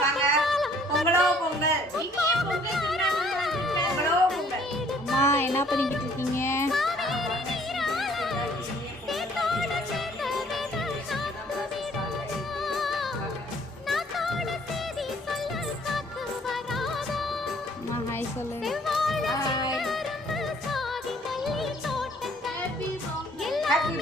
வாங்க. பொங்கலோ பொங்கல். பொங்கலோ பொங்கல். அம்மா என்ன பண்ணிக்கிட்டு இருக்கீங்க? அம்மா ஹாய் சொல்லு. ஹாப்பி